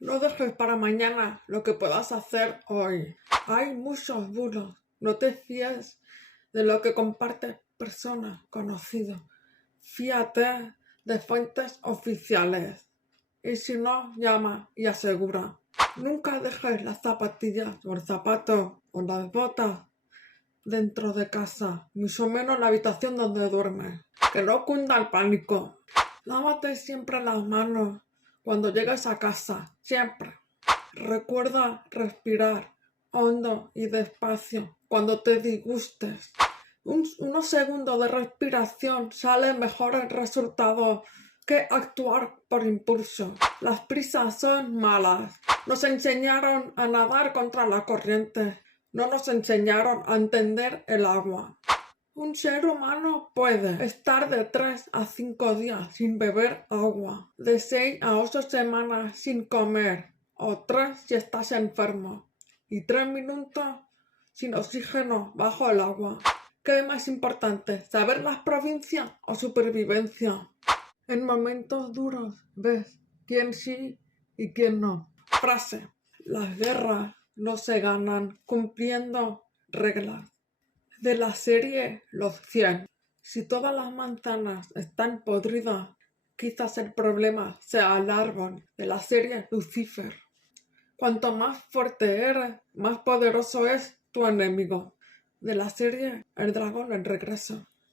No dejes para mañana lo que puedas hacer hoy. Hay muchos bulos. No te fíes de lo que comparten personas conocidas. Fíate de fuentes oficiales. Y si no, llama y asegura. Nunca dejes las zapatillas o el zapato o las botas dentro de casa, mucho menos en la habitación donde duermes. Que no cunda el pánico. Lávate siempre las manos cuando llegues a casa, siempre. Recuerda respirar hondo y despacio cuando te disgustes. Unos segundos de respiración sale mejor el resultado que actuar por impulso. Las prisas son malas. Nos enseñaron a nadar contra la corriente. No nos enseñaron a entender el agua. Un ser humano puede estar de 3 a 5 días sin beber agua, de 6 a 8 semanas sin comer, o 3 si estás enfermo, y 3 minutos sin oxígeno bajo el agua. ¿Qué es más importante, saber las provincias o supervivencia? En momentos duros ves quién sí y quién no. Frase: las guerras no se ganan cumpliendo reglas. De la serie Los 100. Si todas las manzanas están podridas, quizás el problema sea el árbol. De la serie Lucifer. Cuanto más fuerte eres, más poderoso es tu enemigo. De la serie El dragón en regreso.